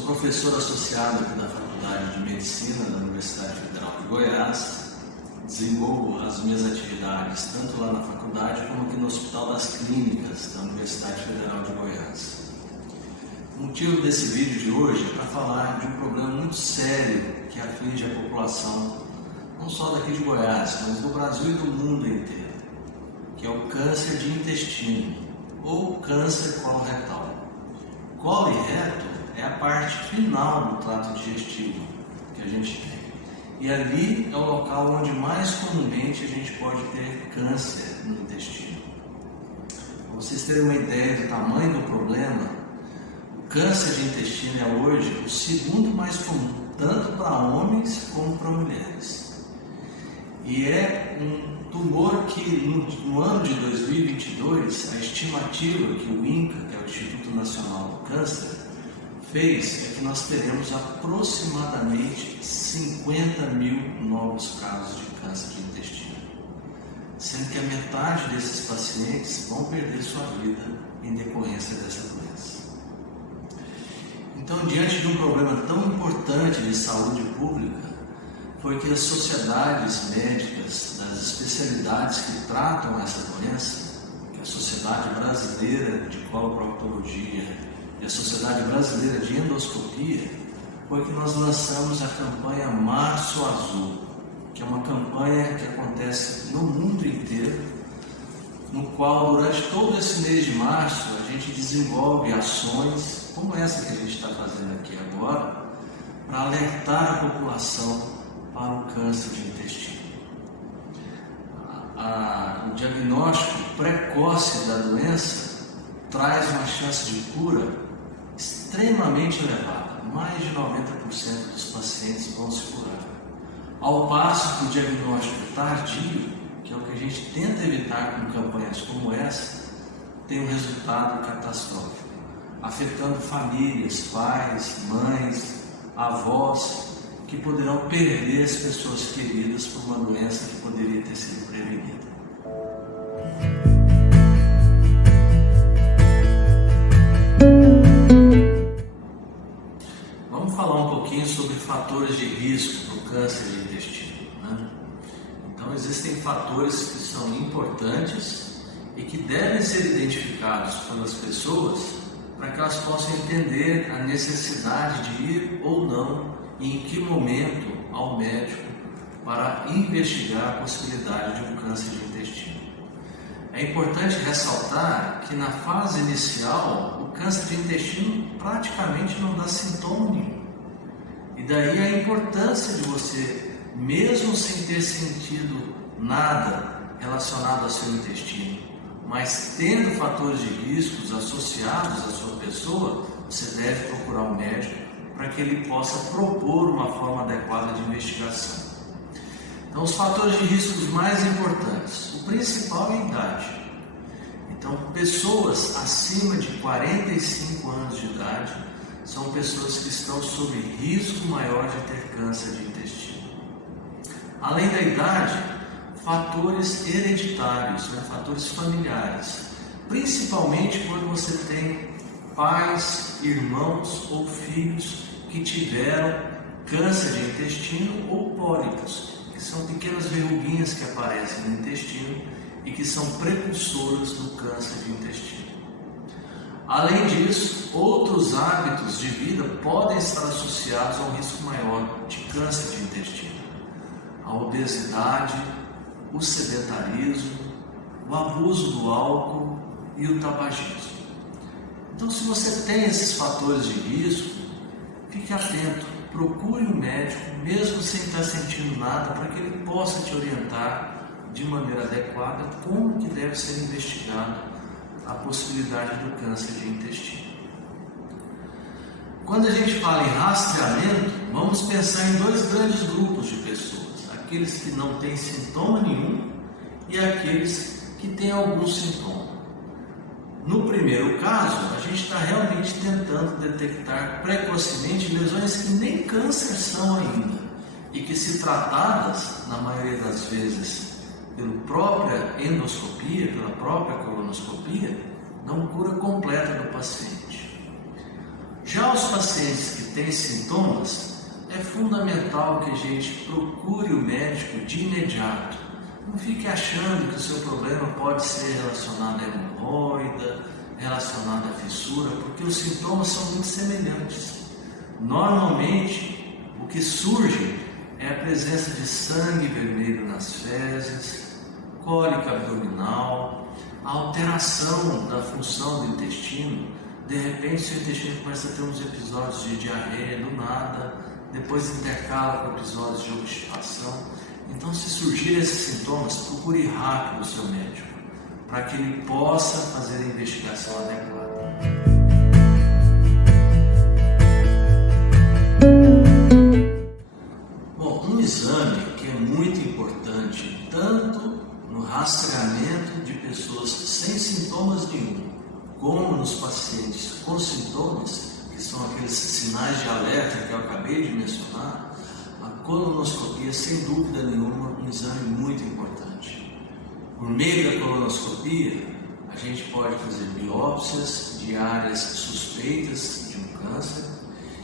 sou professor associado aqui da Faculdade de Medicina da Universidade Federal de Goiás. Desenvolvo as minhas atividades tanto lá na faculdade como aqui no Hospital das Clínicas da Universidade Federal de Goiás. O motivo desse vídeo de hoje é para falar de um problema muito sério que aflige a população, não só daqui de Goiás, mas do Brasil e do mundo inteiro, que é o câncer de intestino, ou câncer coloretal. Colo e reto é a parte final do trato digestivo que a gente tem. E ali é o local onde mais comumente a gente pode ter câncer no intestino. Para vocês terem uma ideia do tamanho do problema, o câncer de intestino é hoje o segundo mais comum, tanto para homens como para mulheres. E é um tumor que no ano de 2022, a estimativa que o INCA, que é o Instituto Nacional do Câncer, fez é que nós teremos aproximadamente 50 mil novos casos de câncer de intestino, sendo que a metade desses pacientes vão perder sua vida em decorrência dessa doença. Então, diante de um problema tão importante de saúde pública, foi que as sociedades médicas das especialidades que tratam essa doença, que é a Sociedade Brasileira de Coloproctologia e a Sociedade Brasileira de Endoscopia, foi que nós lançamos a campanha Março Azul, que é uma campanha que acontece no mundo inteiro, no qual durante todo esse mês de março a gente desenvolve ações como essa que a gente está fazendo aqui agora, para alertar a população para o câncer de intestino. O diagnóstico precoce da doença traz uma chance de cura extremamente elevada, mais de 90% dos pacientes vão se curar. Ao passo que o diagnóstico tardio, que é o que a gente tenta evitar com campanhas como essa, tem um resultado catastrófico, afetando famílias, pais, mães, avós, que poderão perder as pessoas queridas por uma doença que poderia ter sido prevenida. Vamos falar um pouquinho sobre fatores de risco para o câncer de intestino, né? Então, existem fatores que são importantes e que devem ser identificados pelas pessoas para que elas possam entender a necessidade de ir ou não e em que momento ao médico para investigar a possibilidade de um câncer de intestino. É importante ressaltar que na fase inicial o câncer de intestino praticamente não dá sintoma nenhum. E daí a importância de você, mesmo sem ter sentido nada relacionado ao seu intestino, mas tendo fatores de riscos associados à sua pessoa, você deve procurar um médico para que ele possa propor uma forma adequada de investigação. Então, os fatores de riscos mais importantes, o principal é a idade. Então, pessoas acima de 45 anos de idade são pessoas que estão sob risco maior de ter câncer de intestino. Além da idade, fatores hereditários, né, fatores familiares, principalmente quando você tem pais, irmãos ou filhos que tiveram câncer de intestino ou pólipos, que são pequenas verruguinhas que aparecem no intestino e que são precursoras do câncer de intestino. Além disso, outros hábitos de vida podem estar associados a um risco maior de câncer de intestino. A obesidade, o sedentarismo, o abuso do álcool e o tabagismo. Então, se você tem esses fatores de risco, fique atento, procure um médico, mesmo sem estar sentindo nada, para que ele possa te orientar de maneira adequada como que deve ser investigado a possibilidade do câncer de intestino. Quando a gente fala em rastreamento, vamos pensar em dois grandes grupos de pessoas: aqueles que não têm sintoma nenhum e aqueles que têm algum sintoma. No primeiro caso, a gente está realmente tentando detectar precocemente lesões que nem câncer são ainda e que, se tratadas, na maioria das vezes, pela própria endoscopia, pela própria colonoscopia, dão cura completa do paciente. Já os pacientes que tem sintomas, é fundamental que a gente procure o médico de imediato. Não fique achando que o seu problema pode ser relacionado a hemorroida, relacionado à fissura, porque os sintomas são muito semelhantes. Normalmente, o que surge é a presença de sangue vermelho nas fezes, cólica abdominal, a alteração da função do intestino. De repente, seu intestino começa a ter uns episódios de diarreia do nada, depois intercala com episódios de obstipação. Então, se surgirem esses sintomas, procure rápido o seu médico, para que ele possa fazer a investigação adequada. Bom, um exame que é muito importante, tanto no rastreamento de pessoas sem sintomas nenhum, como nos pacientes com sintomas, que são aqueles sinais de alerta que eu acabei de mencionar, a colonoscopia, sem dúvida nenhuma, um exame muito importante. Por meio da colonoscopia, a gente pode fazer biópsias de áreas suspeitas de um câncer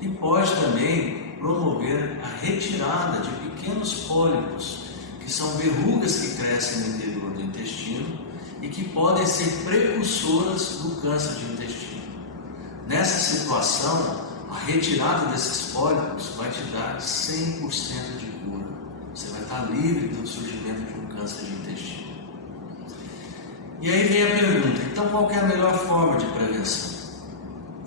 e pode também promover a retirada de pequenos pólipos, que são verrugas que crescem no interior do intestino e que podem ser precursoras do câncer de intestino. Nessa situação, a retirada desses pólipos vai te dar 100% de cura. Você vai estar livre do surgimento de um câncer de intestino. E aí vem a pergunta, então qual é a melhor forma de prevenção?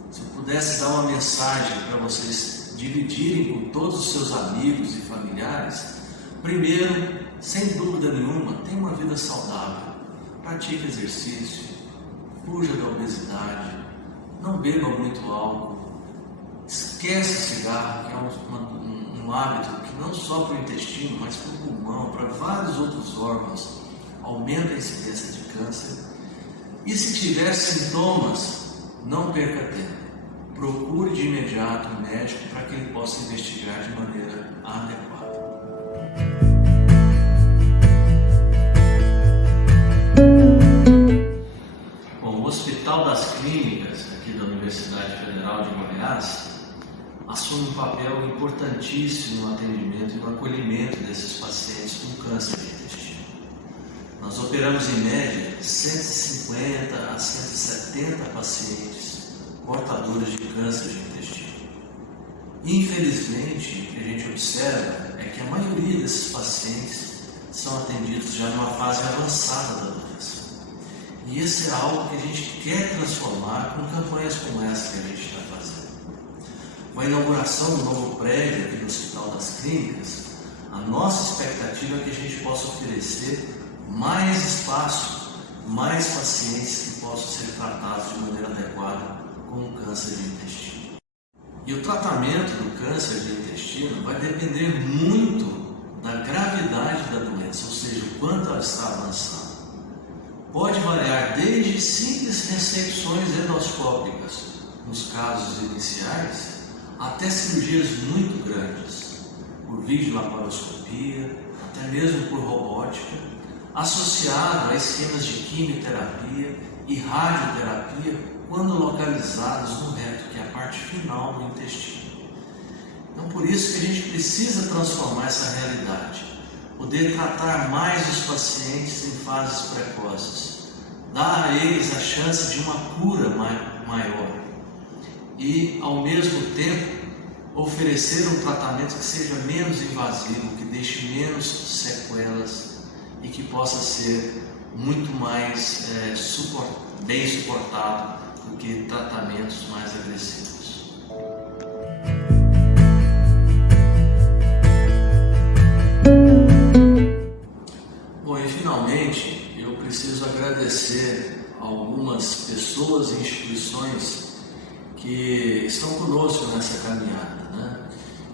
Se eu pudesse dar uma mensagem para vocês dividirem com todos os seus amigos e familiares, primeiro, sem dúvida nenhuma, tenha uma vida saudável, pratique exercício, fuja da obesidade, não beba muito álcool, esquece o cigarro, que é um hábito que não só para o intestino, mas para o pulmão, para vários outros órgãos, aumenta a incidência de câncer. E se tiver sintomas, não perca tempo. Procure de imediato um médico para que ele possa investigar de maneira adequada. Bom, o Hospital das Clínicas, aqui da Universidade Federal de Goiás, assume um papel importantíssimo no atendimento e no acolhimento desses pacientes com câncer de intestino. Nós operamos em média 150 a 170 pacientes portadores de câncer de intestino. Infelizmente, o que a gente observa é que a maioria desses pacientes são atendidos já numa fase avançada da doença. E esse é algo que a gente quer transformar com campanhas como essa que a gente está fazendo. Com a inauguração do novo prédio aqui do Hospital das Clínicas, a nossa expectativa é que a gente possa oferecer mais espaço, mais pacientes que possam ser tratados de maneira adequada com o câncer de intestino. E o tratamento do câncer de intestino vai depender muito da gravidade da doença, ou seja, o quanto ela está avançando. Pode variar desde simples ressecções endoscópicas, nos casos iniciais, até cirurgias muito grandes, por videolaparoscopia, até mesmo por robótica, associado a esquemas de quimioterapia e radioterapia quando localizados no reto, que é a parte final do intestino. Então, por isso que a gente precisa transformar essa realidade, poder tratar mais os pacientes em fases precoces, dar a eles a chance de uma cura maior e, ao mesmo tempo, oferecer um tratamento que seja menos invasivo, que deixe menos sequelas e que possa ser muito mais bem suportado do que tratamentos mais agressivos. Bom, e finalmente eu preciso agradecer a algumas pessoas e instituições que estão conosco nessa caminhada, né?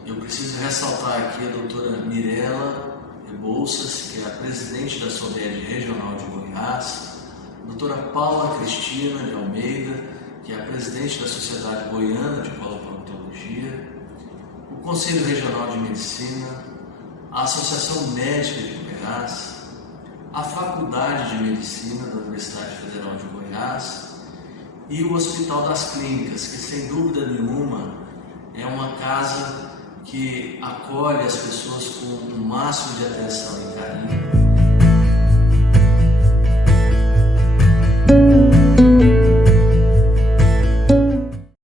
Eu preciso ressaltar aqui a doutora Mirela Rebouças, que é a presidente da SOBED Regional de Goiás, a doutora Paula Cristina de Almeida, que é a presidente da Sociedade Goiana de Coloproktologia, o Conselho Regional de Medicina, a Associação Médica de Goiás, a Faculdade de Medicina da Universidade Federal de Goiás e o Hospital das Clínicas, que sem dúvida nenhuma é uma casa que acolhe as pessoas com o máximo de atenção e carinho.